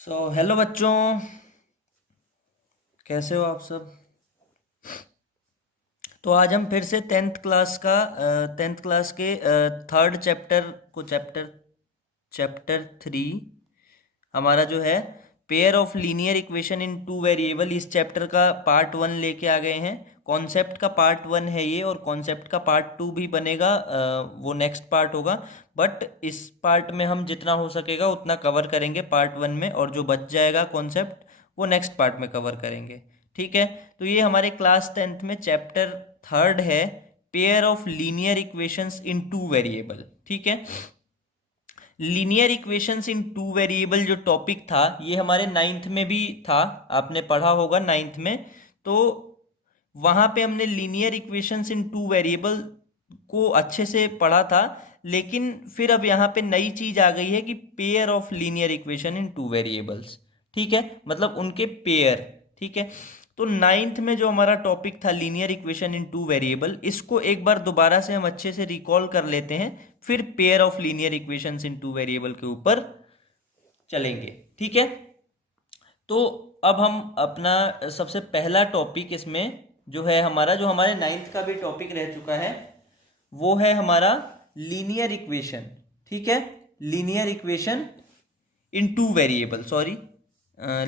Hello बच्चों, कैसे हो आप सब। तो आज हम फिर से टेंथ क्लास के थर्ड चैप्टर को चैप्टर चैप्टर 3 हमारा जो है pair of linear equation in two variable, इस चैप्टर का पार्ट 1 लेके आ गए हैं। कॉन्सेप्ट का पार्ट 1 है ये, और कॉन्सेप्ट का पार्ट 2 भी बनेगा, वो नेक्स्ट पार्ट होगा। बट इस पार्ट में हम जितना हो सकेगा उतना कवर करेंगे पार्ट 1 में, और जो बच जाएगा कॉन्सेप्ट वो नेक्स्ट पार्ट में कवर करेंगे। ठीक है, तो ये हमारे क्लास 10th में चैप्टर थर्ड है, pair of linear equations in two variable. ठीक है, linear equations in two variable जो टॉपिक था ये हमारे 9th में भी था, आपने पढ़ा होगा 9th में। तो वहाँ पे हमने linear equations in two variable को अच्छे से पढ़ा था, लेकिन फिर अब यहाँ पे नई चीज़ आ गई है कि pair of linear equation in two variables. ठीक है, मतलब उनके पेयर। ठीक है, तो 9th में जो हमारा टॉपिक था linear equation in two variable, इसको एक बार दोबारा से हम अच्छे से रिकॉल कर लेते हैं, फिर pair of linear equations in two variable के ऊपर चलेंगे। ठीक है, तो अब हम अपना सबसे पहला टॉपिक इसमें जो है हमारा, जो हमारे 9th का भी टॉपिक रह चुका है, वो है हमारा लीनियर इक्वेशन। ठीक है, linear equation in two variable, sorry,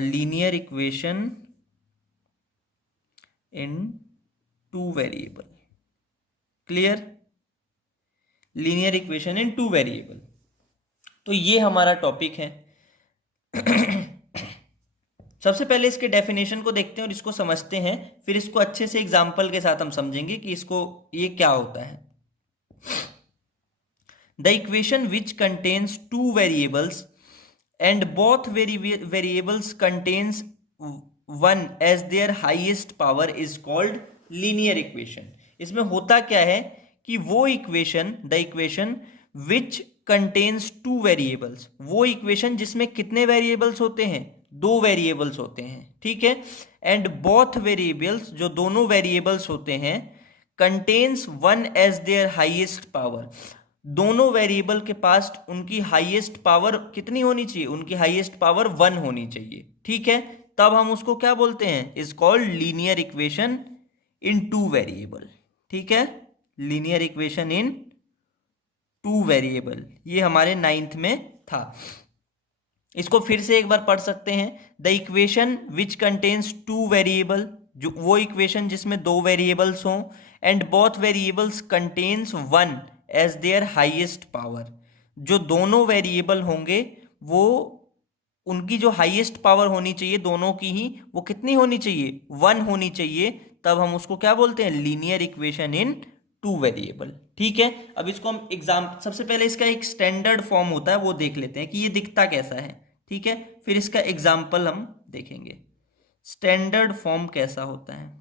linear equation in two variable. Clear, linear equation in two variable, तो ये हमारा टॉपिक है। सबसे पहले इसके डेफिनेशन को देखते हैं और इसको समझते हैं, फिर इसको अच्छे से एग्जाम्पल के साथ हम समझेंगे कि इसको ये क्या होता है। The equation which contains two variables and both variables contains one as their highest power is called linear equation. इसमें होता क्या है कि वो equation, the equation which contains two variables, वो इक्वेशन जिसमें कितने वेरिएबल्स होते हैं, दो वेरिएबल्स होते हैं। ठीक है, एंड बोथ वेरिएबल्स, जो दोनों वेरिएबल्स होते हैं, contains one as their highest power, दोनों वेरिएबल के पास उनकी हाईएस्ट पावर कितनी होनी चाहिए, उनकी हाईएस्ट पावर 1 होनी चाहिए। ठीक है, तब हम उसको क्या बोलते हैं, is called linear equation in two variable. ठीक है, linear equation in two variable, ये हमारे 9th में था। इसको फिर से एक बार पढ़ सकते हैं। The equation which contains two variable, जो वो इक्वेशन जिसमें दो वेरिएबल्स हों, and both variables contains one as their highest power, जो दोनों वेरिएबल होंगे वो उनकी जो हाईएस्ट पावर होनी चाहिए दोनों की ही, वो कितनी होनी चाहिए, 1 होनी चाहिए, तब हम उसको क्या बोलते हैं, linear equation in two variable. ठीक है, अब इसको हम सबसे पहले इसका एक स्टैंडर्ड फॉर्म होता है वो देख लेते हैं कि ये दिखता कैसा है। ठीक है, फिर इसका एग्जाम्पल हम देखेंगे स्टैंडर्ड फॉर्म कैसा होता है।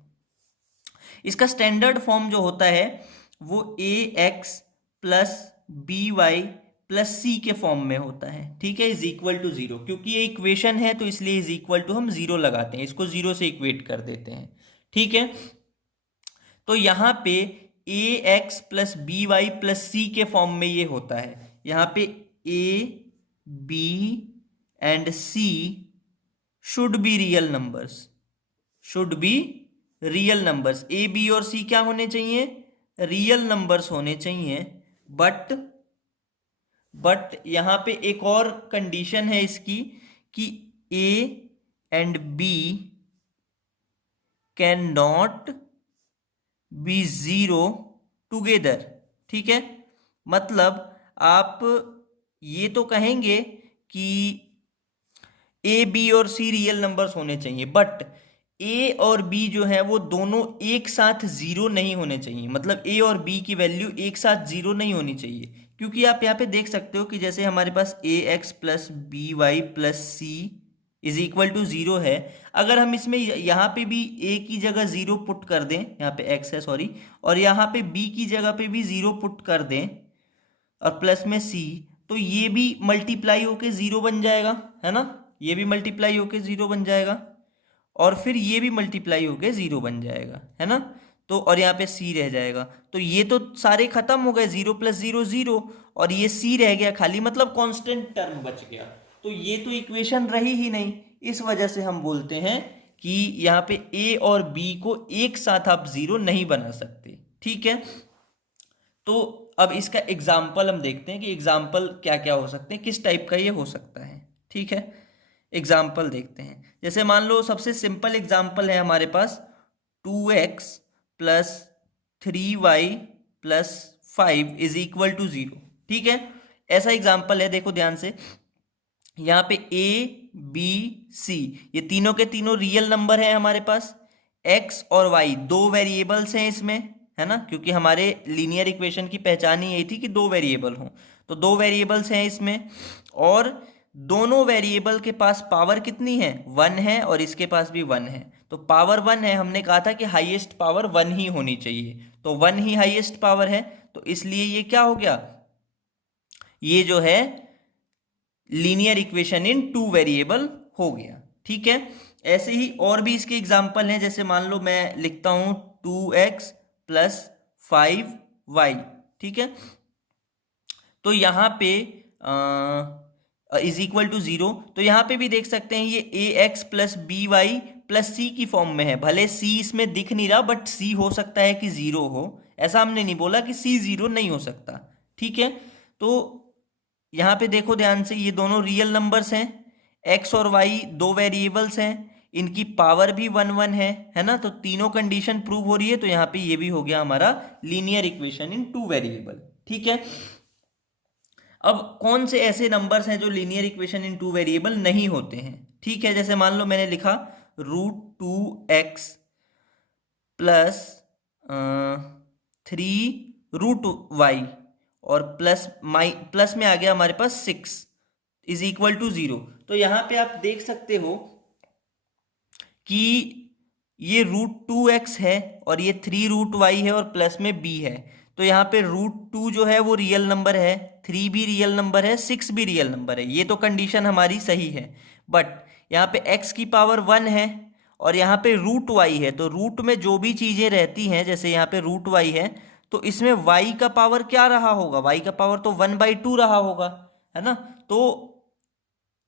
इसका स्टैंडर्ड फॉर्म जो होता है वो a x plus b y plus c के फॉर्म में होता है। ठीक है, इज इक्वल टू 0, क्योंकि ये इक्वेशन है तो इसलिए इज इक्वल टू हम 0 लगाते हैं, इसको 0 से इक्वेट कर देते हैं। ठीक है, तो यहाँ पे ए x plus b y plus c के फॉर्म में ये होता है। यहाँ पे A B and C should be real numbers, should be real numbers, A B और सी क्या होने चाहिए, रियल नंबर्स होने चाहिए। बट यहां पे एक और कंडीशन है इसकी कि a and b can not be 0 together. ठीक है, मतलब आप ये तो कहेंगे कि ए बी और सी रियल नंबर्स होने चाहिए, बट ए और बी जो है वो दोनों एक साथ 0 नहीं होने चाहिए, मतलब ए और बी की वैल्यू एक साथ 0 नहीं होनी चाहिए। क्योंकि आप यहाँ पे देख सकते हो कि जैसे हमारे पास a x plus b y plus c is equal to 0 है, अगर हम इसमें यहाँ पे भी ए की जगह 0 पुट कर दें, यहाँ पे एक्स है सॉरी, और यहाँ पे बी की जगह पे भी 0 पुट कर दें और प्लस में सी, तो ये भी मल्टीप्लाई होके 0 बन जाएगा, है ना, ये भी मल्टीप्लाई होके 0 बन जाएगा, और फिर ये भी मल्टीप्लाई होके 0 बन जाएगा, है ना। तो और यहाँ पे सी रह जाएगा, तो ये तो सारे खत्म हो गए, 0 प्लस 0 0, और ये सी रह गया खाली, मतलब कांस्टेंट टर्म बच गया। तो ये तो इक्वेशन रही ही नहीं, इस वजह से हम बोलते हैं कि यहाँ पे a और b को एक साथ आप जीरो नहीं बना सकते। ठीक है, तो अब इसका एग्जाम्पल हम देखते हैं कि एग्जाम्पल क्या क्या हो सकते हैं, किस टाइप का ये हो सकता है। ठीक है, एग्जाम्पल देखते हैं। जैसे मान लो सबसे सिंपल एग्जाम्पल है हमारे पास 2x plus 3y plus 5 is equal to 0। ठीक है, ऐसा एग्जाम्पल है, देखो ध्यान से। यहाँ पे a b c ये तीनों के तीनों रियल नंबर है हमारे पास। x और y दो वेरिएबल्स हैं इसमें, है ना, क्योंकि हमारे लीनियर इक्वेशन की पहचान ही यही थी कि दो वेरिएबल हों, तो दो वेरिएबल्स हैं इसमें। और दोनों वेरिएबल के पास पावर कितनी है, 1 है, और इसके पास भी 1 है। तो पावर 1 है, हमने कहा था कि हाईएस्ट पावर 1 ही होनी चाहिए, तो 1 ही हाईएस्ट पावर है, तो इसलिए ये क्या हो गया, ये जो है linear equation in two variable हो गया। ठीक है, ऐसे ही और भी इसके एग्जाम्पल हैं। जैसे मान लो मैं लिखता हूं 2x प्लस 5y। ठीक है, तो यहाँ पे इज इक्वल टू 0, तो यहाँ पे भी देख सकते हैं ये ax plus b y plus c की फॉर्म में है। भले c इसमें दिख नहीं रहा, बट c हो सकता है कि 0 हो, ऐसा हमने नहीं बोला कि c 0 नहीं हो सकता। ठीक है, तो यहाँ पे देखो ध्यान से, ये दोनों रियल नंबर्स हैं, x और y दो वेरिएबल्स हैं, इनकी पावर भी 1 1 है ना, तो तीनों कंडीशन प्रूव हो रही है, तो यहाँ पे ये भी हो गया हमारा linear equation in two variable. ठीक है, अब कौन से ऐसे नंबर्स हैं जो linear equation in two variable नहीं होते हैं। ठीक है, जैसे मान लो मैंने लिखा √2x प्लस 3 √y और प्लस में आ गया हमारे पास 6 इज इक्वल टू 0। तो यहां पे आप देख सकते हो कि ये √2x है और ये 3 √y है और प्लस में b है। तो यहाँ पे √2 जो है वो रियल नंबर है, 3 भी रियल नंबर है, 6 भी रियल नंबर है, ये तो कंडीशन हमारी सही है। बट यहाँ पे x की पावर 1 है और यहाँ पे √y है, तो रूट में जो भी चीज़ें रहती हैं, जैसे यहाँ पे √y है, तो इसमें y का पावर क्या रहा होगा, y का पावर तो 1/2 रहा होगा, है ना। तो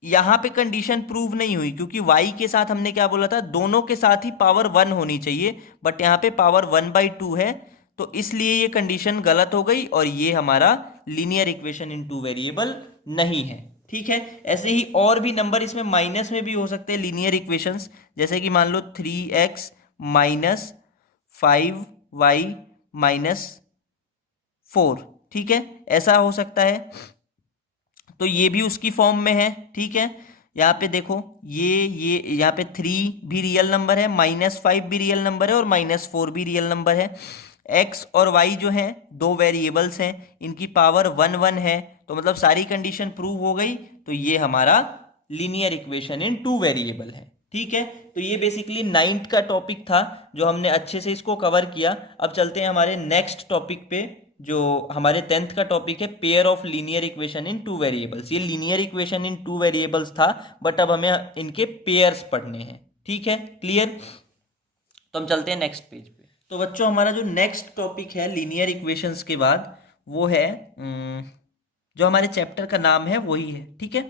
यहां पे कंडीशन प्रूव नहीं हुई, क्योंकि y के साथ हमने क्या बोला था, दोनों के साथ ही पावर 1 होनी चाहिए, बट यहाँ पे पावर 1/2 है, तो इसलिए ये कंडीशन गलत हो गई और ये हमारा linear equation in two variable नहीं है। ठीक है, ऐसे ही और भी नंबर इसमें माइनस में भी हो सकते हैं लीनियर इक्वेशंस, जैसे कि मान लो 3x माइनस 5y माइनस 4। ठीक है, ऐसा हो सकता है, तो ये भी उसकी फॉर्म में है। ठीक है, यहाँ पे देखो ये यहाँ पे 3 भी रियल नंबर है, -5 भी रियल नंबर है और -4 भी रियल नंबर है। x और y जो हैं दो वेरिएबल्स हैं, इनकी पावर 1 1 है, तो मतलब सारी कंडीशन प्रूव हो गई, तो ये हमारा linear equation in two variable है। ठीक है, तो ये बेसिकली 9th का टॉपिक था जो हमने अच्छे से इसको कवर किया। अब चलते हैं हमारे नेक्स्ट टॉपिक पे, जो हमारे 10th का टॉपिक है pair of linear equation in two variables. ये linear equation in two variables था, बट अब हमें इनके पेयर्स पढ़ने हैं। ठीक है, क्लियर। तो हम चलते हैं नेक्स्ट पेज पे। तो बच्चों हमारा जो नेक्स्ट टॉपिक है लीनियर इक्वेशंस के बाद, वो है जो हमारे चैप्टर का नाम है वही है, ठीक है,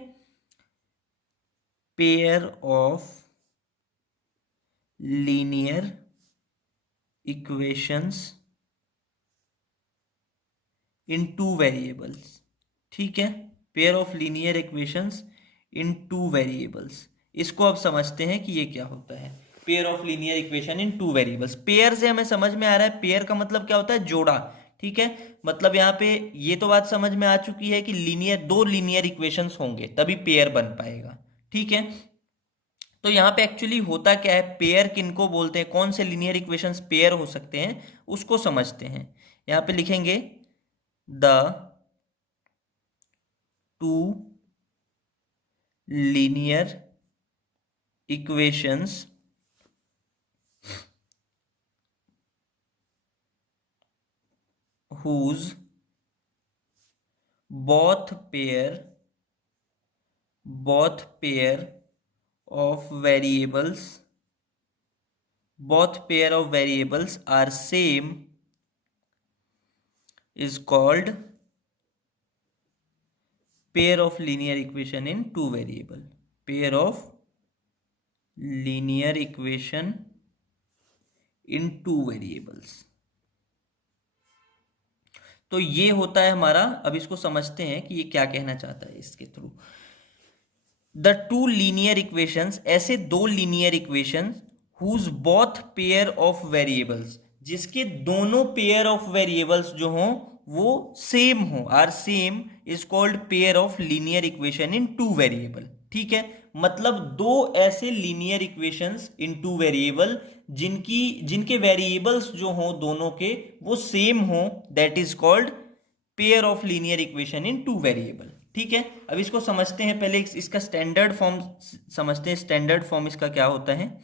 pair of linear equations in two variables. ठीक है, pair of linear equations in two variables, इसको अब समझते हैं कि ये क्या होता है pair of linear equation in two variables. Pair से हमें समझ में आ रहा है, पेयर का मतलब क्या होता है, जोड़ा। ठीक है, मतलब यहाँ पे ये तो बात समझ में आ चुकी है कि दो लीनियर इक्वेशंस होंगे तभी पेयर बन पाएगा। ठीक है, तो यहाँ पे एक्चुअली होता क्या है, पेयर किनको बोलते हैं, कौन से लीनियर इक्वेशंस पेयर हो सकते हैं, उसको समझते हैं। यहाँ पे लिखेंगे the two linear equations whose both pair of variables are same is called pair of linear equation in two variable, pair of linear equation in two variables. तो ये होता है हमारा, अब इसको समझते हैं कि ये क्या कहना चाहता है इसके through. The two linear equations, ऐसे दो linear equations whose both pair of variables, जिसके दोनों पेयर ऑफ वेरिएबल्स जो हों वो सेम हो, are same, is called pair of linear equation in two variable. ठीक है, मतलब दो ऐसे linear equations in two variable जिनके वेरिएबल्स जो हों दोनों के वो सेम हो, that is called pair of linear equation in two variable. ठीक है, अब इसको समझते हैं, पहले इसका स्टैंडर्ड फॉर्म समझते हैं। स्टैंडर्ड फॉर्म इसका क्या होता है?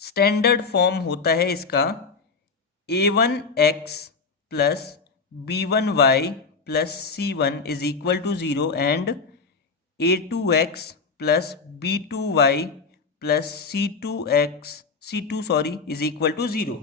स्टैंडर्ड फॉर्म होता है इसका a1x plus b1y plus c1 is equal to 0 and a2x plus b2y plus c2 is equal to 0।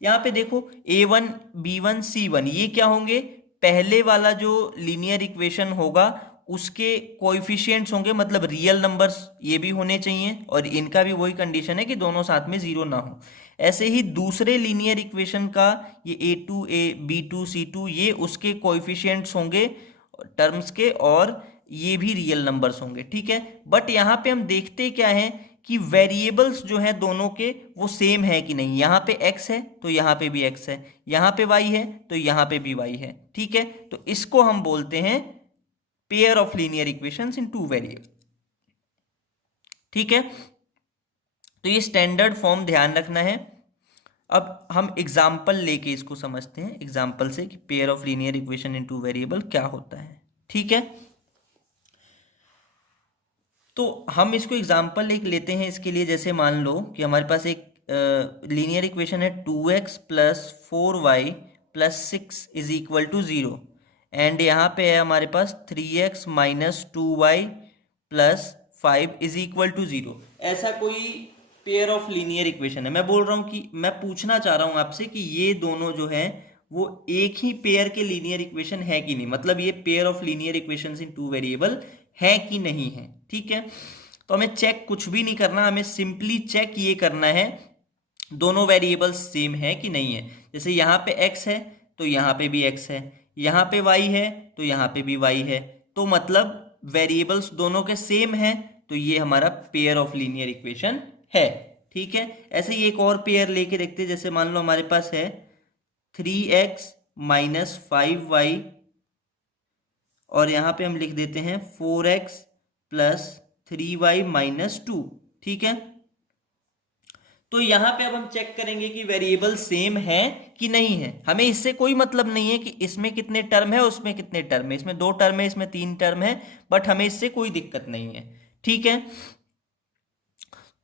यहाँ पे देखो a1 b1 c1 ये क्या होंगे? पहले वाला जो लीनियर इक्वेशन होगा उसके कोएफिशिएंट्स होंगे, मतलब रियल नंबर्स ये भी होने चाहिए, और इनका भी वही कंडीशन है कि दोनों साथ में 0 ना हो। ऐसे ही दूसरे लीनियर इक्वेशन का ये a2 b2 c2 ये उसके कोएफिशिएंट्स होंगे टर्म्स के, और ये भी रियल नंबर्स होंगे। ठीक है, बट यहाँ पे हम देखते क्या है कि वेरिएबल्स जो है दोनों के वो सेम है कि नहीं। यहाँ पे x है तो यहाँ पे भी x है, यहाँ पे y है तो यहाँ पे भी y है। ठीक है, तो इसको हम बोलते हैं pair of linear equations in two variable. ठीक है, तो ये स्टैंडर्ड फॉर्म ध्यान रखना है। अब हम एग्जाम्पल लेके इसको समझते हैं, एग्जाम्पल से कि pair of linear equation in two variable क्या होता है। ठीक है, तो हम इसको एग्जाम्पल एक लेते हैं इसके लिए। जैसे मान लो कि हमारे पास एक लीनियर इक्वेशन है 2x plus 4y plus 6 is equal to 0, and यहाँ पे है हमारे पास 3x minus 2y plus 5 is equal to 0। ऐसा कोई पेयर ऑफ लीनियर इक्वेशन है। मैं बोल रहा हूँ कि मैं पूछना चाह रहा हूँ आपसे कि ये दोनों जो है वो एक ही पेयर के लीनियर इक्वेशन है कि नहीं, मतलब ये pair of linear equation in two variable है कि नहीं है। ठीक है, तो हमें चेक कुछ भी नहीं करना, हमें सिंपली चेक ये करना है दोनों वेरिएबल्स सेम है कि नहीं है। जैसे यहाँ पे x है तो यहाँ पे भी x है, यहाँ पे y है तो यहाँ पे भी y है, तो मतलब वेरिएबल्स दोनों के सेम है, तो ये हमारा पेयर ऑफ लीनियर इक्वेशन है। ठीक है, ऐसे ही एक और पेयर लेके देखते हैं। जैसे मान लो हमारे पास है 3x माइनस 5y और यहाँ पे हम लिख देते हैं 4x प्लस 3y माइनस 2। ठीक है, तो यहाँ पे अब हम चेक करेंगे कि वेरिएबल सेम है कि नहीं है। हमें इससे कोई मतलब नहीं है कि इसमें कितने टर्म है उसमें कितने टर्म है, इसमें 2 टर्म है इसमें 3 टर्म है, बट हमें इससे कोई दिक्कत नहीं है। ठीक है,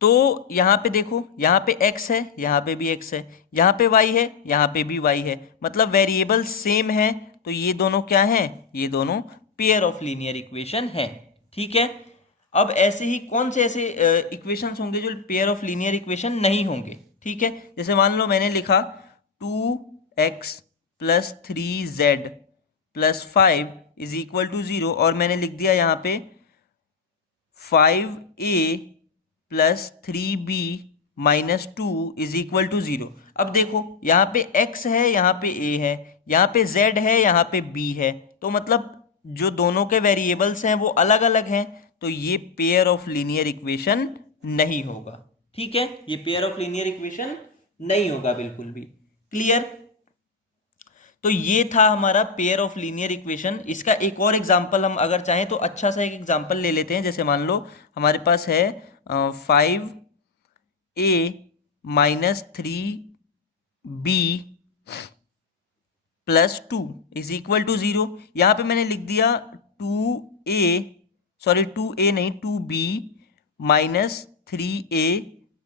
तो यहाँ पे देखो, यहाँ पे x है यहाँ पे भी x है, यहाँ पे y है यहाँ पे भी y है, मतलब वेरिएबल सेम है, तो ये दोनों क्या है? ये दोनों पेयर ऑफ लीनियर इक्वेशन है। ठीक है, अब ऐसे ही कौन से ऐसे इक्वेशंस होंगे जो पेयर ऑफ लीनियर इक्वेशन नहीं होंगे। ठीक है, जैसे मान लो मैंने लिखा 2x plus 3z plus 5 is equal to 0, और मैंने लिख दिया यहाँ पे 5a plus 3b minus 2 is equal to 0। अब देखो यहाँ पे x है यहाँ पे a है, यहाँ पे z है यहाँ पे b है, तो मतलब जो दोनों के वेरिएबल्स हैं वो अलग अलग हैं, तो ये पेयर ऑफ लीनियर इक्वेशन नहीं होगा। ठीक है, ये पेयर ऑफ लीनियर इक्वेशन नहीं होगा बिल्कुल भी। क्लियर? तो ये था हमारा पेयर ऑफ लीनियर इक्वेशन। इसका एक और एग्जांपल हम अगर चाहें तो अच्छा सा एक एग्जांपल ले लेते हैं। जैसे मान लो हमारे पास है 5a minus 3b plus 2 is equal to 0। यहाँ पे मैंने लिख दिया 2a नहीं 2b minus 3a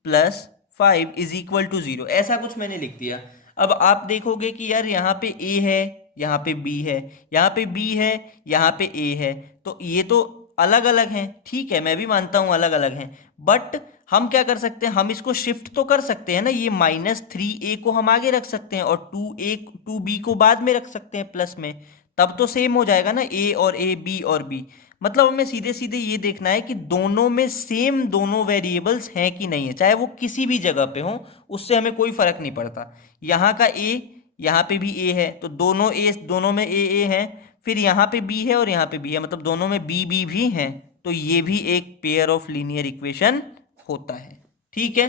plus 5 is equal to 0, ऐसा कुछ मैंने लिख दिया। अब आप देखोगे कि यार यहाँ पे a है यहाँ पे b है, यहाँ पे b है यहाँ पे a है, तो ये तो अलग अलग हैं। ठीक है, मैं भी मानता हूँ अलग अलग हैं, बट हम क्या कर सकते हैं, हम इसको शिफ्ट तो कर सकते हैं ना। ये माइनस 3a को हम आगे रख सकते हैं और 2b को बाद में रख सकते हैं प्लस में, तब तो सेम हो जाएगा ना, ए और ए, बी और बी। मतलब हमें सीधे सीधे ये देखना है कि दोनों में सेम दोनों वेरिएबल्स हैं कि नहीं है, चाहे वो किसी भी जगह पे हो, उससे हमें कोई फर्क नहीं पड़ता। यहाँ का ए, यहाँ पे भी ए है, तो दोनों ए, दोनों में ए है। फिर यहाँ पे बी है और यहाँ पे बी है, मतलब दोनों में बी बी भी हैं, तो ये भी एक पेयर ऑफ लीनियर इक्वेशन होता है। ठीक है,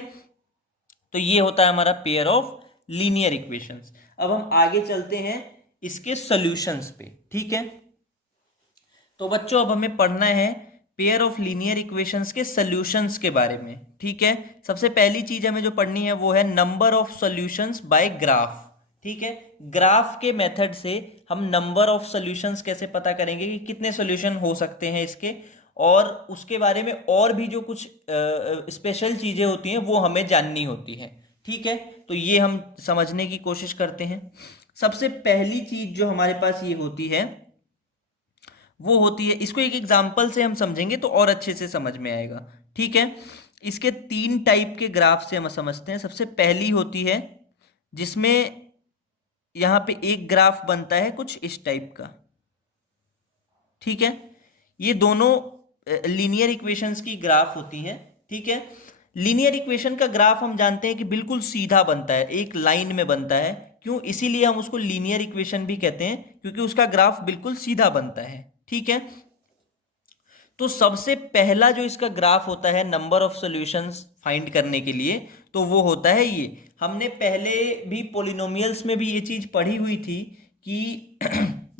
तो ये होता है हमारा पेयर ऑफ लीनियर इक्वेशंस। अब हम आगे चलते हैं इसके सॉल्यूशंस पे। ठीक है, तो बच्चों अब हमें पढ़ना है पेयर ऑफ लीनियर इक्वेशंस के सॉल्यूशंस के बारे में। ठीक है, सबसे पहली चीज हमें जो पढ़नी है वो है number of solutions by graph. ठीक है, ग्राफ के मेथड से हम नंबर ऑफ सॉल्यूशंस कैसे पता करेंगे कि कितने सॉल्यूशन हो सकते हैं इसके, और उसके बारे में और भी जो कुछ स्पेशल चीजें होती हैं वो हमें जाननी होती है। ठीक है, तो ये हम समझने की कोशिश करते हैं। सबसे पहली चीज जो हमारे पास ये होती है वो होती है, इसको एक एग्जाम्पल से हम समझेंगे तो और अच्छे से समझ में आएगा। ठीक है, इसके 3 टाइप के ग्राफ से हम समझते हैं। सबसे पहली होती है जिसमें यहाँ पे एक ग्राफ बनता है कुछ इस टाइप का। ठीक है, ये दोनों लीनियर इक्वेशंस की ग्राफ होती हैं। ठीक है, लीनियर इक्वेशन का ग्राफ हम जानते हैं कि बिल्कुल सीधा बनता है, एक लाइन में बनता है। क्यों? इसीलिए हम उसको लीनियर इक्वेशन भी कहते हैं, क्योंकि उसका ग्राफ बिल्कुल सीधा बनता है। ठीक है, तो सबसे पहला जो इसका ग्राफ होता है नंबर ऑफ सॉल्यूशंस फाइंड करने के लिए, तो वो होता है ये। हमने पहले भी पॉलिनोमियल्स में भी ये चीज पढ़ी हुई थी कि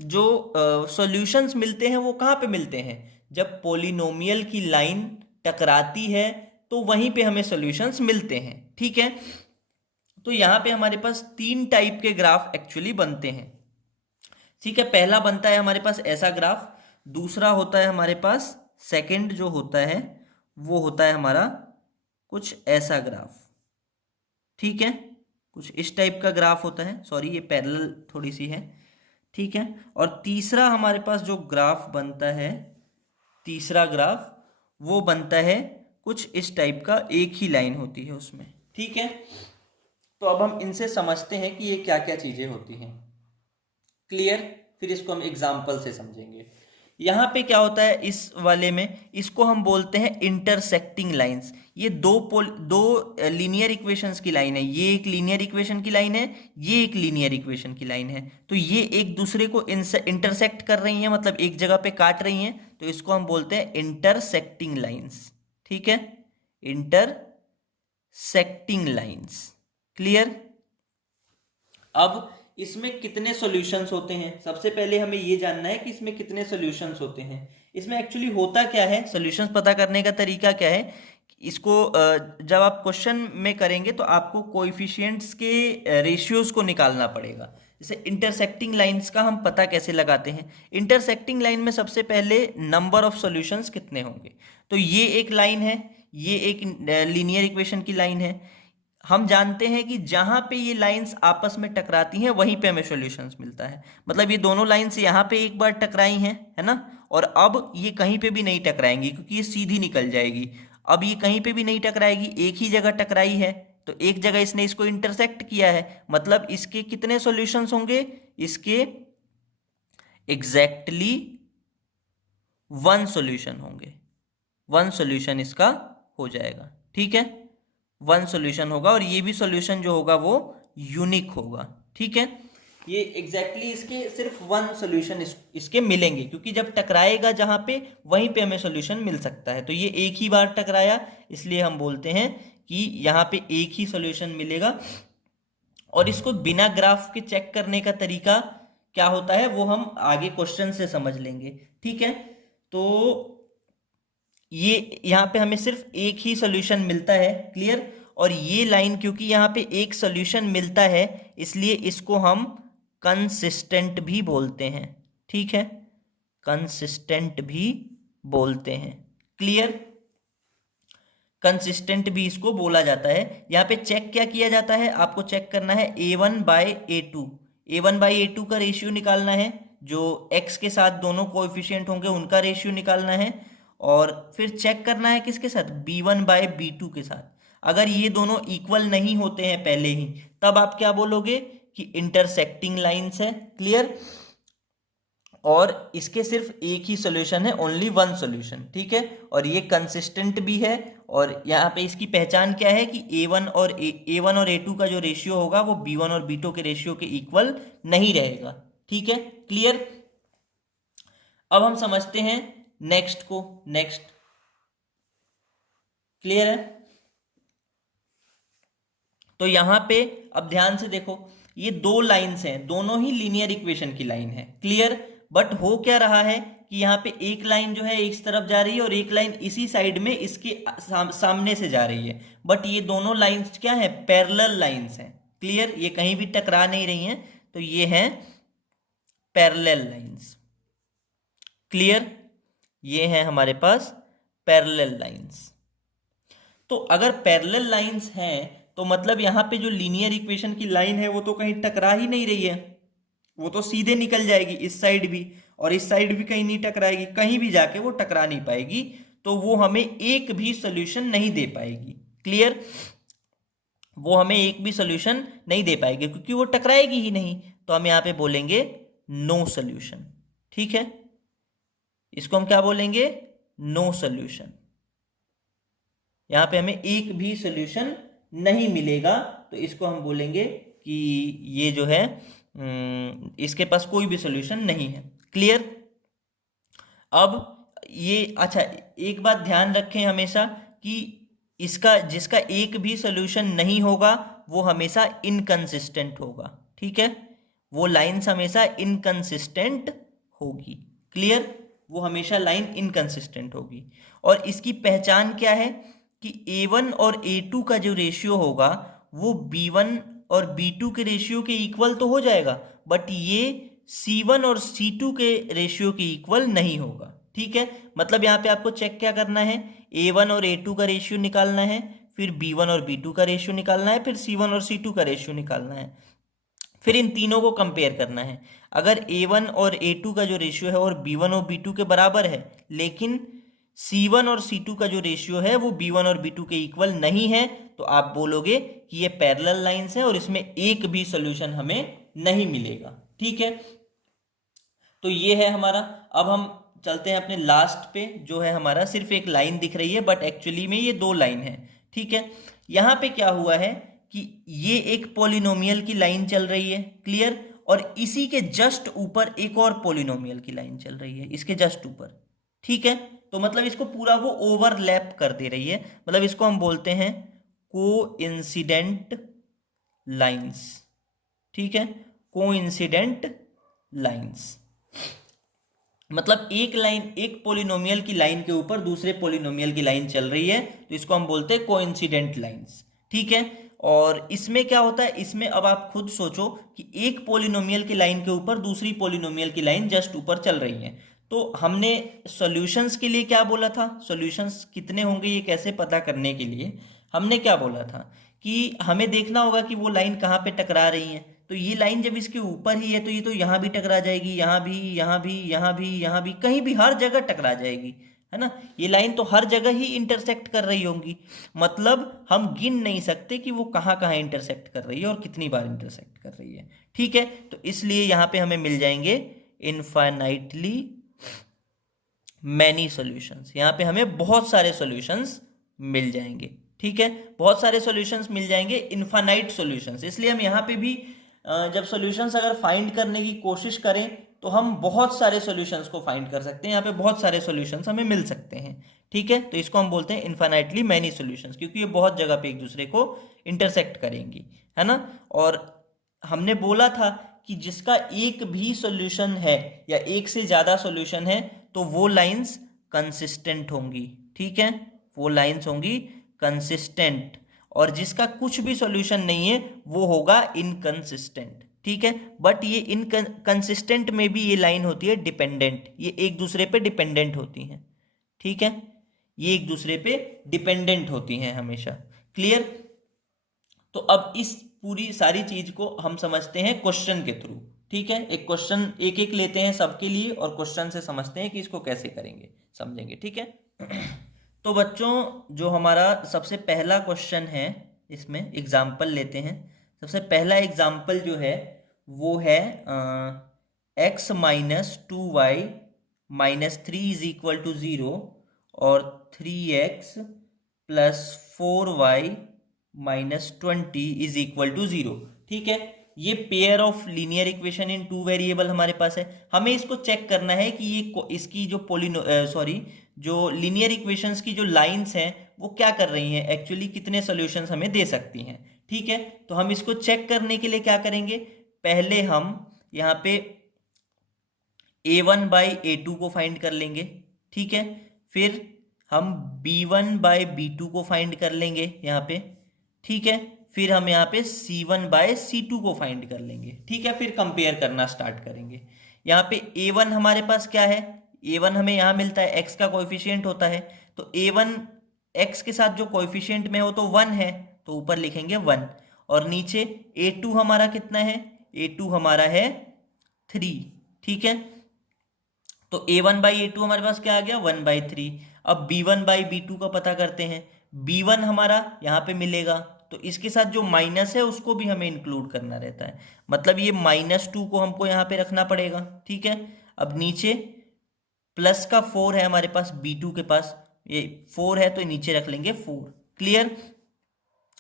जो सॉल्यूशंस मिलते हैं वो कहाँ पे मिलते हैं, जब पॉलिनोमियल की लाइन टकराती है तो वहीं पे हमें सॉल्यूशंस मिलते हैं। ठीक है, तो यहाँ पे हमारे पास 3 टाइप के ग्राफ एक्चुअली बनते हैं। ठीक है, पहला बनता है हमारे पास ऐसा ग्राफ, दूसरा होता है हमारे पास, सेकंड जो होता है वो होता है हमारा कुछ ऐसा ग्राफ। ठीक है, कुछ इस टाइप का ग्राफ होता है, सॉरी ये पैरेलल थोड़ी सी है। ठीक है, और तीसरा हमारे पास जो ग्राफ बनता है, तीसरा ग्राफ वो बनता है कुछ इस टाइप का, एक ही लाइन होती है उसमें। ठीक है, तो अब हम इनसे समझते हैं कि ये क्या क्या चीजें होती हैं। क्लियर? फिर इसको हम एग्जाम्पल से समझेंगे। यहाँ पे क्या होता है इस वाले में, इसको हम बोलते हैं इंटरसेक्टिंग लाइंस। ये दो लीनियर इक्वेशंस की लाइन है, ये एक लीनियर इक्वेशन की लाइन है, ये एक लीनियर इक्वेशन की लाइन है। तो ये एक दूसरे को इंटरसेक्ट कर रही हैं, मतलब एक जगह पे काट रही हैं, तो इसको हम बोलते हैं इंटरसेक्टिंग लाइंस। ठीक है, इंटरसेक्टिंग लाइंस। क्लियर? अब इसमें कितने सॉल्यूशंस होते हैं, सबसे पहले हमें ये जानना है कि इसमें कितने सॉल्यूशंस होते हैं। इसमें एक्चुअली होता क्या है, सॉल्यूशंस पता करने का तरीका क्या है, इसको जब आप क्वेश्चन में करेंगे तो आपको कोएफिशिएंट्स के रेशियोज को निकालना पड़ेगा। जैसे इंटरसेक्टिंग लाइंस का हम पता कैसे लगाते हैं, इंटरसेक्टिंग लाइन में सबसे पहले नंबर ऑफ सॉल्यूशंस कितने होंगे। तो ये एक लाइन है, ये एक लीनियर इक्वेशन की लाइन है। हम जानते हैं कि जहां पे ये लाइंस आपस में टकराती हैं वहीं पे हमें सॉल्यूशंस मिलता है। मतलब ये दोनों लाइंस यहाँ पे एक बार टकराई हैं, है ना, और अब ये कहीं पे भी नहीं टकराएंगी क्योंकि ये सीधी निकल जाएगी। अब ये कहीं पे भी नहीं टकराएगी, एक ही जगह टकराई है, तो एक जगह इसने इसको इंटरसेक्ट किया है, मतलब इसके कितने सॉल्यूशंस होंगे, इसके एग्जैक्टली 1 सॉल्यूशन होंगे, 1 सॉल्यूशन इसका हो जाएगा। ठीक है, 1 सॉल्यूशन होगा, और ये भी सॉल्यूशन जो होगा वो यूनिक होगा। ठीक है, ये एग्जैक्टली इसके सिर्फ 1 सॉल्यूशन इसके मिलेंगे, क्योंकि जब टकराएगा जहां पे वहीं पे हमें सॉल्यूशन मिल सकता है। तो ये एक ही बार टकराया, इसलिए हम बोलते हैं कि यहाँ पे एक ही सॉल्यूशन मिलेगा। और इसको बिना ग्राफ के चेक करने का तरीका क्या होता है वो हम आगे क्वेश्चन से समझ लेंगे। ठीक है, तो ये यहाँ पे हमें सिर्फ एक ही सॉल्यूशन मिलता है। क्लियर? और ये लाइन क्योंकि यहाँ पे एक सॉल्यूशन मिलता है इसलिए इसको हम कंसिस्टेंट भी बोलते हैं। ठीक है, कंसिस्टेंट भी बोलते हैं। क्लियर? कंसिस्टेंट भी इसको बोला जाता है। यहाँ पे चेक क्या किया जाता है, आपको चेक करना है A1/A2, A1/A2 का रेशियो निकालना है, जो x के साथ दोनों कोएफिशिएंट होंगे उनका रेशियो निकालना है, और फिर चेक करना है किसके साथ, B1/B2 के साथ। अगर ये दोनों इक्वल नहीं होते हैं पहले ही, तब आप क्या बोलोगे कि इंटरसेक्टिंग लाइंस है। क्लियर? और इसके सिर्फ एक ही सोल्यूशन है, ओनली वन सोल्यूशन, ठीक है। और ये कंसिस्टेंट भी है। और यहाँ पे इसकी पहचान क्या है कि A1 और A2 का जो रेशियो होगा वो B1 और B2 के रेशियो के इक्वल नहीं रहेगा, ठीक है। क्लियर। अब हम समझते हैं नेक्स्ट को। नेक्स्ट क्लियर है। तो यहां पे अब ध्यान से देखो, ये दो लाइंस हैं, दोनों ही लीनियर इक्वेशन की लाइन है, क्लियर। बट हो क्या रहा है कि यहाँ पे एक लाइन जो है इस तरफ जा रही है और एक लाइन इसी साइड में इसके सामने से जा रही है। बट ये दोनों लाइंस क्या है, पैरेलल लाइंस हैं, क्लियर। ये कहीं भी टकरा नहीं रही हैं, तो ये हैं पैरेलल लाइंस, क्लियर। ये हैं हमारे पास पैरेलल लाइंस। तो अगर पैरेलल लाइंस हैं तो मतलब यहाँ पे जो लीनियर इक्वेशन की लाइन है वो तो कहीं टकरा ही नहीं रही है, वो तो सीधे निकल जाएगी इस साइड भी और इस साइड भी कहीं नहीं टकराएगी, कहीं भी जाके वो टकरा नहीं पाएगी। तो वो हमें एक भी सोल्यूशन नहीं दे पाएगी, क्लियर। वो हमें एक भी सोल्यूशन नहीं दे पाएगी क्योंकि वो टकराएगी ही नहीं। तो हम यहाँ पे बोलेंगे नो सोल्यूशन, ठीक है। इसको हम क्या बोलेंगे, नो सोल्यूशन। यहाँ पे हमें एक भी सोल्यूशन नहीं मिलेगा, तो इसको हम बोलेंगे कि ये जो है इसके पास कोई भी सोल्यूशन नहीं है, क्लियर। अब ये अच्छा, एक बात ध्यान रखें हमेशा कि इसका जिसका एक भी सोल्यूशन नहीं होगा वो हमेशा इनकंसिस्टेंट होगा, ठीक है। वो लाइंस हमेशा इनकंसिस्टेंट होगी, क्लियर। वो हमेशा लाइन इनकंसिस्टेंट होगी। और इसकी पहचान क्या है कि A1 और A2 का जो रेशियो होगा वो B1 और B2 के रेशियो के इक्वल तो हो जाएगा, बट ये C1 और C2 के रेशियो के इक्वल नहीं होगा, ठीक है। मतलब यहाँ पे आपको चेक क्या करना है, A1 और A2 का रेशियो निकालना है, फिर B1 और B2 का रेशियो निकालना है, फिर C1 और C2 का रेशियो निकालना है, फिर इन तीनों को कंपेयर करना है। अगर A1 और A2 का जो रेशियो है और B1 और B2 के बराबर है, लेकिन C1 और C2 का जो रेशियो है वो B1 और B2 के इक्वल नहीं है, तो आप बोलोगे कि ये पैरेलल लाइंस है और इसमें एक भी सॉल्यूशन हमें नहीं मिलेगा, ठीक है। तो ये है हमारा। अब हम चलते हैं अपने लास्ट पे, जो है हमारा सिर्फ एक लाइन दिख रही है बट एक्चुअली में ये दो लाइन है, ठीक है। यहाँ पे क्या हुआ है कि ये एक पॉलिनोमियल की लाइन चल रही है, क्लियर। और इसी के जस्ट ऊपर एक और पॉलिनोमियल की लाइन चल रही है, इसके जस्ट ऊपर, ठीक है। तो मतलब इसको पूरा वो ओवरलैप कर दे रही है, मतलब इसको हम बोलते हैं कोइंसिडेंट लाइंस, ठीक है। कोइंसिडेंट लाइंस मतलब एक लाइन, एक पॉलिनोमियल की लाइन के ऊपर दूसरे पॉलिनोमियल की लाइन चल रही है, तो इसको हम बोलते हैं कोइंसिडेंट लाइंस, ठीक है। और इसमें क्या होता है, इसमें अब आप खुद सोचो कि एक पॉलिनोमियल की लाइन के ऊपर दूसरी पॉलिनोमियल की लाइन जस्ट ऊपर चल रही है। तो हमने सॉल्यूशंस के लिए क्या बोला था, सॉल्यूशंस कितने होंगे ये कैसे पता करने के लिए हमने क्या बोला था कि हमें देखना होगा कि वो लाइन कहाँ पे टकरा रही है। तो ये लाइन जब इसके ऊपर ही है तो ये तो यहाँ भी टकरा जाएगी, यहाँ भी, यहाँ भी, यहाँ भी, यहाँ भी, कहीं भी, हर जगह टकरा जाएगी, है ना। ये लाइन तो हर जगह ही इंटरसेक्ट कर रही होंगी, मतलब हम गिन नहीं सकते कि वो कहाँ कहाँ इंटरसेक्ट कर रही है और कितनी बार इंटरसेक्ट कर रही है, ठीक है। तो इसलिए यहाँ पे हमें मिल जाएंगे इनफाइनाइटली मैनी सॉल्यूशंस। यहाँ पे हमें बहुत सारे सॉल्यूशंस मिल जाएंगे, ठीक है। बहुत सारे सॉल्यूशंस मिल जाएंगे, इनफाइनाइट सॉल्यूशंस। इसलिए हम यहाँ पे भी जब सॉल्यूशंस अगर फाइंड करने की कोशिश करें तो हम बहुत सारे सॉल्यूशंस को फाइंड कर सकते हैं, यहाँ पे बहुत सारे सॉल्यूशंस हमें मिल सकते हैं, ठीक है। तो इसको हम बोलते हैं इनफाइनाइटली मैनी सॉल्यूशंस, क्योंकि ये बहुत जगह पे एक दूसरे को इंटरसेक्ट करेंगी, है ना। और हमने बोला था कि जिसका एक भी सॉल्यूशन है या एक से ज़्यादा सॉल्यूशन है तो वो लाइंस कंसिस्टेंट होंगी, ठीक है। वो लाइंस होंगी कंसिस्टेंट, और जिसका कुछ भी सॉल्यूशन नहीं है वो होगा इनकंसिस्टेंट, ठीक है। बट ये इनकंसिस्टेंट में भी ये लाइन होती है डिपेंडेंट, ये एक दूसरे पे डिपेंडेंट होती हैं, ठीक है। ये एक दूसरे पे डिपेंडेंट होती हैं हमेशा, क्लियर। तो अब इस पूरी सारी चीज को हम समझते हैं क्वेश्चन के थ्रू, ठीक है। एक क्वेश्चन एक एक लेते हैं सबके लिए और क्वेश्चन से समझते हैं कि इसको कैसे करेंगे, समझेंगे, ठीक है। तो बच्चों, जो हमारा सबसे पहला क्वेश्चन है, इसमें एग्जाम्पल लेते हैं। सबसे पहला एग्जाम्पल जो है वो है x minus 2y minus 3 is equal to 0 और 3x plus 4y minus 20 is equal to 0। ठीक है, ये pair of linear equation in two variable हमारे पास है। हमें इसको चेक करना है कि ये इसकी जो जो लीनियर इक्वेशंस की जो लाइंस हैं वो क्या कर रही हैं, एक्चुअली कितने सॉल्यूशंस हमें दे सकती हैं। ठीक है, तो हम इसको चेक करने के लिए क्या करेंगे, पहले हम यहाँ पे a1 बाई a2 को फाइंड कर लेंगे। ठीक है, फिर हम b1 बाई b2 को फाइंड कर लेंगे यहाँ पे। ठीक है, फिर हम यहाँ पे c1 बाय c2 को फाइंड कर लेंगे। ठीक है, फिर कंपेयर करना स्टार्ट करेंगे। यहाँ पे a1 हमारे पास क्या है, a1 हमें यहाँ मिलता है, x का कोएफिशिएंट होता है, तो a1 x के साथ जो कोएफिशिएंट में हो तो 1 है, तो ऊपर लिखेंगे 1। और नीचे a2 हमारा कितना है, a2 हमारा है 3। ठीक है, तो a1 बाई a2 हमारे पास क्या आ गया, 1/3। अब b1 बाई b2 का पता करते हैं। b1 हमारा यहाँ पे मिलेगा, तो इसके साथ जो माइनस है उसको भी हमें इंक्लूड करना रहता है, मतलब ये -2 को हमको यहाँ पे रखना पड़ेगा। ठीक है, अब नीचे प्लस का 4 है हमारे पास, b2 के पास ये 4 है तो नीचे रख लेंगे 4। क्लियर।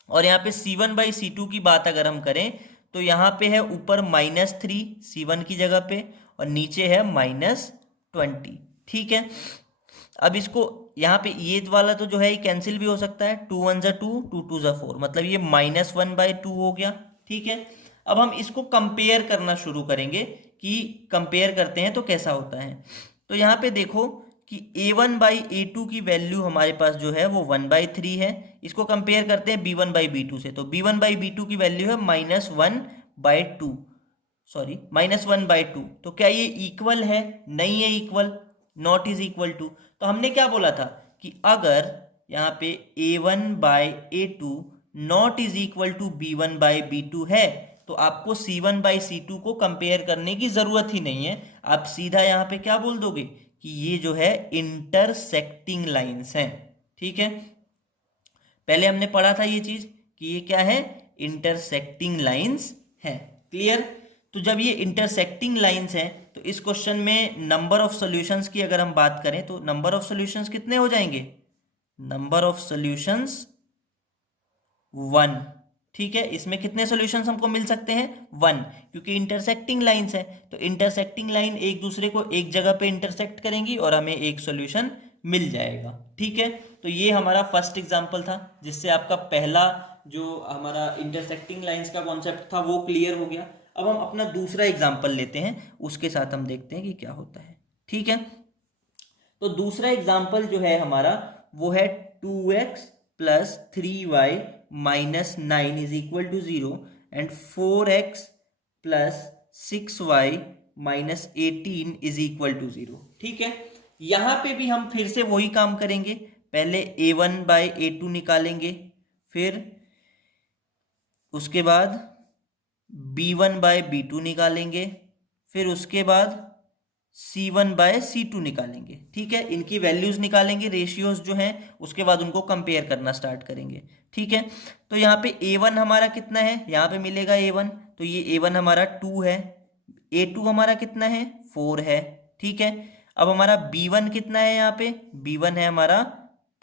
और यहाँ पे c1 बाई c2 की बात अगर हम करें तो यहाँ पे है ऊपर -3 c1 की जगह पे और नीचे है -20। ठीक है, अब इसको यहाँ पे ये वाला तो जो है ये कैंसिल भी हो सकता है, 2 1 ज़ा 2 2 2 ज़ा 4, मतलब ये -1/2 हो गया। ठीक है, अब हम इसको कंपेयर करना शुरू करेंगे कि कंपेयर करते हैं तो कैसा होता है। तो यहाँ पे देखो कि a1 बाई a2 की वैल्यू हमारे पास जो है वो 1/3 है। इसको कंपेयर करते हैं b1 बाई b2 से, तो b1 बाई b2 की वैल्यू है -1/2, सॉरी -1/2। तो क्या ये इक्वल है, नहीं है equal, not is equal to. तो हमने क्या बोला था कि अगर यहाँ पे a1 by a2 not is equal to b1 by b2 है तो आपको c1 बाई c2 को कंपेयर करने की जरूरत ही नहीं है। आप सीधा यहाँ पे क्या बोल दोगे कि ये जो है इंटरसेक्टिंग लाइंस हैं। ठीक है, पहले हमने पढ़ा था ये चीज कि ये क्या है, इंटरसेक्टिंग लाइंस है। क्लियर। तो जब ये इंटरसेक्टिंग लाइंस हैं तो इस क्वेश्चन में नंबर ऑफ सॉल्यूशंस की अगर हम बात करें तो नंबर ऑफ सॉल्यूशंस कितने हो जाएंगे, नंबर ऑफ सॉल्यूशंस 1। ठीक है, इसमें कितने सॉल्यूशंस हमको मिल सकते हैं, 1, क्योंकि इंटरसेक्टिंग लाइंस है तो इंटरसेक्टिंग लाइन एक दूसरे को एक जगह पे इंटरसेक्ट करेंगी और हमें एक सॉल्यूशन मिल जाएगा। ठीक है, तो ये हमारा फर्स्ट एग्जांपल था जिससे आपका पहला जो हमारा इंटरसेक्टिंग लाइंस का कॉन्सेप्ट था वो क्लियर हो गया। अब हम अपना दूसरा एग्जाम्पल लेते हैं, उसके साथ हम देखते हैं कि क्या होता है। ठीक है, तो दूसरा एग्जाम्पल जो है हमारा वो है 2x plus 3y minus 9 is equal to 0 and 4x plus 6y minus 18 is equal to 0। ठीक है, यहां पे भी हम फिर से वही काम करेंगे, पहले a1 बाई a2 निकालेंगे, फिर उसके बाद b1 बाय b2 निकालेंगे, फिर उसके बाद c1 बाय c2 निकालेंगे। ठीक है, इनकी वैल्यूज निकालेंगे, रेशियोज जो हैं, उसके बाद उनको कंपेयर करना स्टार्ट करेंगे। ठीक है, तो यहाँ पे a1 हमारा कितना है, यहाँ पे मिलेगा a1, तो ये a1 हमारा 2 है, a2 हमारा कितना है 4 है। ठीक है, अब हमारा b1 कितना है, यहाँ पे b1 है हमारा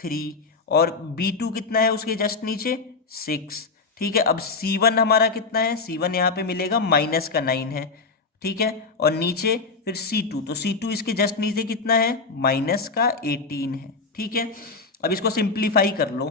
3 और b2 कितना है उसके जस्ट नीचे 6। ठीक है, अब c1 हमारा कितना है, c1 यहाँ पे मिलेगा माइनस का 9 है। ठीक है, और नीचे फिर c2, तो c2 इसके जस्ट नीचे कितना है, माइनस का 18 है। ठीक है, अब इसको सिंप्लीफाई कर लो,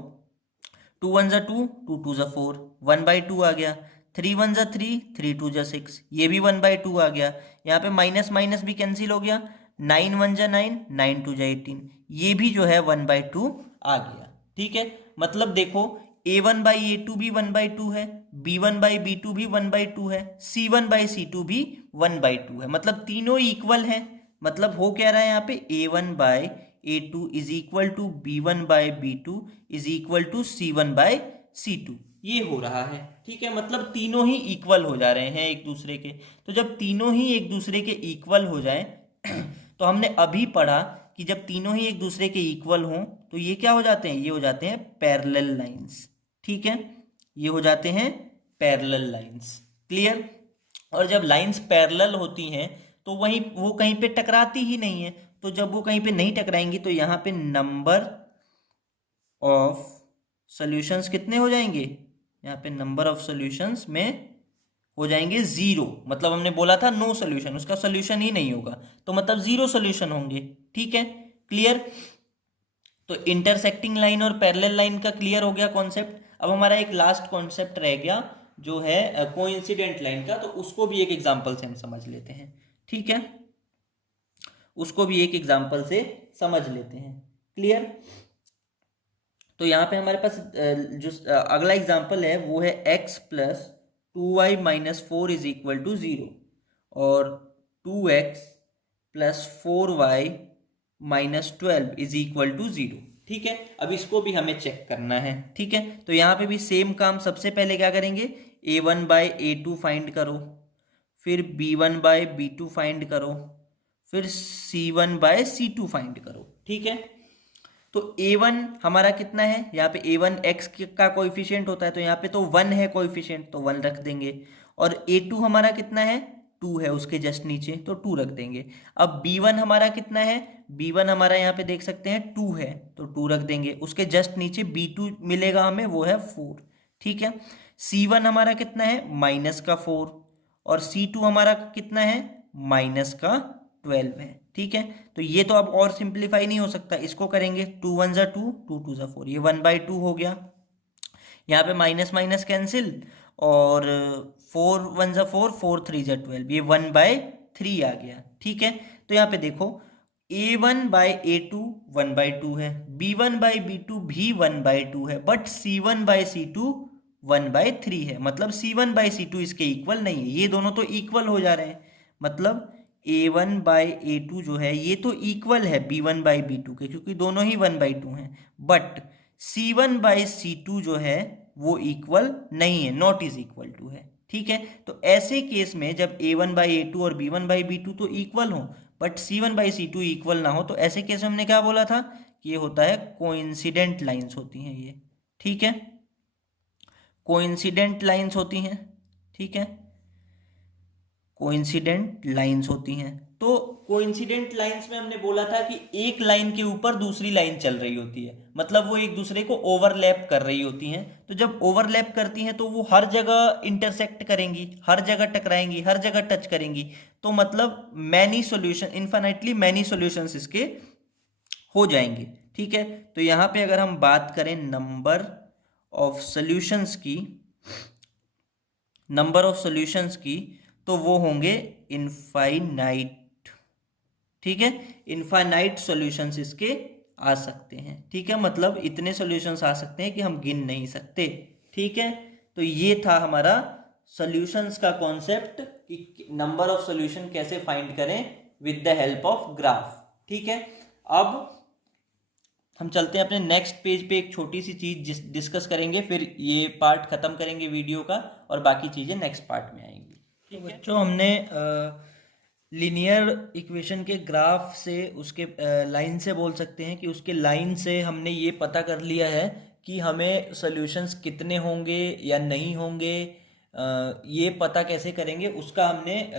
2 1 ज़ा 2 2 2 ज़ा 4, 1/2 आ गया, 3 1 ज़ा 3 3 2 ज़ा 6, ये भी 1/2 आ गया। यहाँ पे माइनस माइनस भी कैंसिल हो गया, 9 1 ज़ा 9 9 2 ज़ा 18, ये भी जो है 1/2 आ गया। ठीक है, मतलब देखो a1 बाई a2 भी 1/2 है, b1 बाई b2 भी 1/2 है, c1 बाई c2 भी 1/2 है, मतलब तीनों इक्वल है। मतलब हो क्या रहा है यहाँ पे, a1 by a2 is equal to b1 by b2 is equal to c1 by c2, ये हो रहा है। ठीक है, मतलब तीनों ही इक्वल हो जा रहे हैं एक दूसरे के। तो जब तीनों ही एक दूसरे के इक्वल हो जाए तो हमने अभी पढ़ा कि जब तीनों ही एक दूसरे के इक्वल हों तो ये क्या हो जाते हैं, ये हो जाते हैं पैरेलल लाइंस। ठीक है, ये हो जाते हैं पैरेलल लाइंस। क्लियर। और जब लाइंस पैरेलल होती हैं तो वहीं वो कहीं पे टकराती ही नहीं है। तो जब वो कहीं पे नहीं टकराएंगी तो यहाँ पे नंबर ऑफ सॉल्यूशंस कितने हो जाएंगे, यहाँ पे नंबर ऑफ सॉल्यूशंस में हो जाएंगे जीरो। मतलब हमने बोला था नो सॉल्यूशन, उसका सॉल्यूशन ही नहीं होगा, तो मतलब जीरो सॉल्यूशन होंगे। ठीक है, क्लियर। तो इंटरसेक्टिंग लाइन और पैरेलल लाइन का क्लियर हो गया कॉन्सेप्ट। अब हमारा एक लास्ट कॉन्सेप्ट रह गया जो है कोइंसिडेंट लाइन का, तो उसको भी एक एग्जांपल से हम समझ लेते हैं। ठीक है, उसको भी एक एग्जांपल से समझ लेते हैं। क्लियर। तो यहाँ पे हमारे पास जो अगला एग्जांपल है वो है x plus 2y minus 4 is equal to 0 और 2x plus 4y minus 12 is equal to 0। ठीक है, अब इसको भी हमें चेक करना है। ठीक है, तो यहाँ पे भी सेम काम, सबसे पहले क्या करेंगे, a1 बाई a2 फाइंड करो, फिर b1 बाई b2 फाइंड करो, फिर c1 बाय c2 फाइंड करो। ठीक है, तो a1 हमारा कितना है, यहाँ पे a1 x का कोएफिशिएंट होता है, तो यहाँ पे तो 1 है कोएफिशिएंट, तो 1 रख देंगे। और a2 हमारा कितना है, 2 है उसके जस्ट नीचे, तो 2 रख देंगे। अब b1 हमारा कितना है, b1 हमारा यहाँ पे देख सकते हैं 2 है, तो 2 रख देंगे। उसके जस्ट नीचे b2 मिलेगा हमें, वो है 4। ठीक है, c1 हमारा कितना है, माइनस का 4, और c2 हमारा कितना है, माइनस का 12 है। ठीक है, तो ये तो अब और सिंप्लीफाई नहीं हो सकता, इसको करेंगे 2 1 ज़ा 2, 2 2 ज़ा 4, ये 1/2 हो गया। यहाँ पे माइनस माइनस कैंसिल, और 4 1 ज़ा 4, 4 3 ज़ा 12, ये 1/3 आ गया। ठीक है, तो यहाँ पे देखो a1 बाई a2 1/2 है, b1 बाई b2 भी 1/2 है, बट c1 बाई c2 1/3 है। मतलब c1 बाई c2 इसके इक्वल नहीं है, ये दोनों तो इक्वल हो जा रहे हैं। मतलब a1 बाई a2 जो है ये तो इक्वल है b1 बाई b2 के, क्योंकि दोनों ही 1/2 हैं। बट c1 बाई c2 जो है वो इक्वल नहीं है, नॉट इज इक्वल टू है। ठीक है, तो ऐसे केस में जब a1 बाई a2 और b1 बाई b2 तो इक्वल हो, but c1 by c2 equal ना हो, तो ऐसे केस में हमने क्या बोला था कि ये होता है कोइंसिडेंट लाइंस होती हैं ये। ठीक है, कोइंसिडेंट लाइंस होती हैं। ठीक है, कोइंसिडेंट लाइंस होती हैं। तो कोइंसिडेंट लाइंस में हमने बोला था कि एक लाइन के ऊपर दूसरी लाइन चल रही होती है, मतलब वो एक दूसरे को ओवरलैप कर रही होती हैं। तो जब ओवरलैप करती हैं तो वो हर जगह इंटरसेक्ट करेंगी, हर जगह टकराएंगी, हर जगह टच करेंगी। तो मतलब many solution, infinitely many solutions इसके हो जाएंगे। ठीक है, तो यहाँ पे अगर हम बात करें नंबर ऑफ सॉल्यूशंस की, नंबर ऑफ सॉल्यूशंस की, तो वो होंगे इनफाइनाइट। ठीक है, इनफाइनाइट सॉल्यूशंस इसके आ सकते हैं। ठीक है, मतलब इतने सॉल्यूशंस आ सकते हैं कि हम गिन नहीं सकते। ठीक है, तो ये था हमारा सॉल्यूशंस का कॉन्सेप्ट कि नंबर ऑफ सॉल्यूशन कैसे फाइंड करें with the help of graph. ठीक है, अब हम चलते हैं अपने नेक्स्ट पेज पे, एक छोटी सी चीज डिस्कस करेंगे, फिर ये पार्ट खत्म करेंगे वीडियो का, और बाकी चीजें नेक्स्ट पार्ट में आएंगी। तो बच्चों हमने लीनियर इक्वेशन के ग्राफ से, उसके लाइन से बोल सकते हैं कि उसके लाइन से हमने ये पता कर लिया है कि हमें सॉल्यूशंस कितने होंगे या नहीं होंगे। ये पता कैसे करेंगे उसका हमने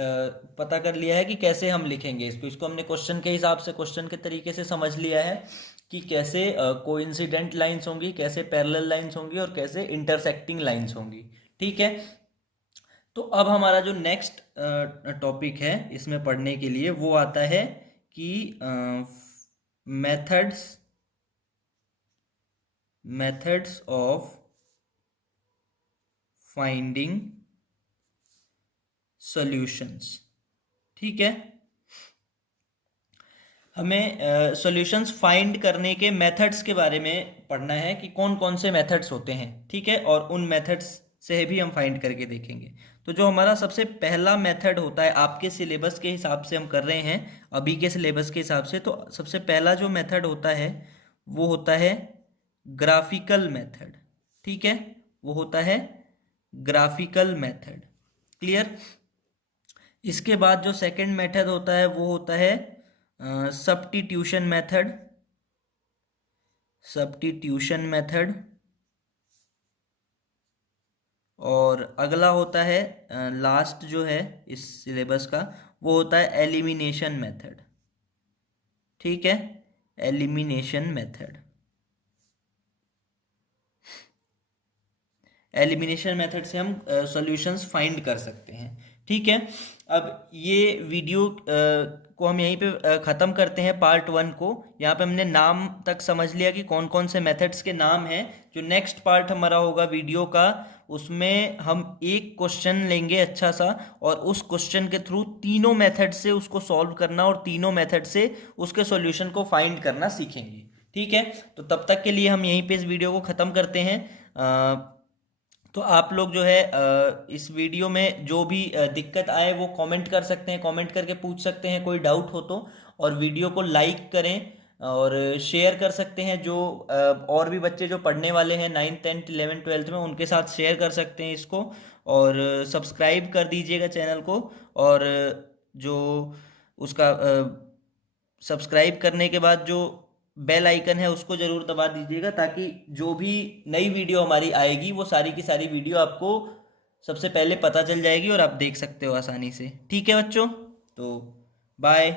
पता कर लिया है कि कैसे हम लिखेंगे इसको हमने क्वेश्चन के हिसाब से, क्वेश्चन के तरीके से समझ लिया है कि कैसे कोइंसिडेंट लाइंस होंगी, कैसे पैरेलल लाइंस होंगी, और कैसे इंटरसेक्टिंग लाइंस होंगी। ठीक है, तो अब हमारा जो नेक्स्ट टॉपिक है इसमें पढ़ने के लिए वो आता है कि मेथड्स ऑफ फाइंडिंग सॉल्यूशंस। ठीक है, हमें सॉल्यूशंस फाइंड करने के मेथड्स के बारे में पढ़ना है कि कौन कौन से मेथड्स होते हैं। ठीक है, और उन मेथड्स से भी हम फाइंड करके देखेंगे। तो जो हमारा सबसे पहला मेथड होता है, आपके सिलेबस के हिसाब से हम कर रहे हैं, अभी के सिलेबस के हिसाब से, तो सबसे पहला जो मेथड होता है वो होता है ग्राफिकल मेथड। ठीक है, वो होता है ग्राफिकल मेथड। क्लियर। इसके बाद जो सेकंड मेथड होता है वो होता है सब्स्टिट्यूशन मेथड, सब्स्टिट्यूशन मेथड। और अगला होता है लास्ट जो है इस सिलेबस का, वो होता है एलिमिनेशन मेथड। ठीक है, एलिमिनेशन मेथड। एलिमिनेशन मेथड से हम सॉल्यूशंस फाइंड कर सकते हैं। ठीक है, अब ये वीडियो को हम यहीं पे ख़त्म करते हैं, पार्ट 1 को। यहाँ पे हमने नाम तक समझ लिया कि कौन कौन से मेथड्स के नाम हैं। जो नेक्स्ट पार्ट हमारा होगा वीडियो का, उसमें हम एक क्वेश्चन लेंगे अच्छा सा, और उस क्वेश्चन के थ्रू तीनों मेथड से उसको सॉल्व करना और तीनों मेथड से उसके सॉल्यूशन को फाइंड करना सीखेंगे। ठीक है, तो तब तक के लिए हम यहीं पे इस वीडियो को ख़त्म करते हैं। तो आप लोग जो है इस वीडियो में जो भी दिक्कत आए वो कमेंट कर सकते हैं, कमेंट करके पूछ सकते हैं कोई डाउट हो तो। और वीडियो को लाइक करें और शेयर कर सकते हैं। जो और भी बच्चे जो पढ़ने वाले हैं 9th 10th 11th 12th में, उनके साथ शेयर कर सकते हैं इसको। और सब्सक्राइब कर दीजिएगा चैनल को। और जो उसका सब्सक्राइब करने के बाद जो बेल आइकन है उसको ज़रूर दबा दीजिएगा, ताकि जो भी नई वीडियो हमारी आएगी वो सारी की सारी वीडियो आपको सबसे पहले पता चल जाएगी और आप देख सकते हो आसानी से। ठीक है बच्चों, तो बाय।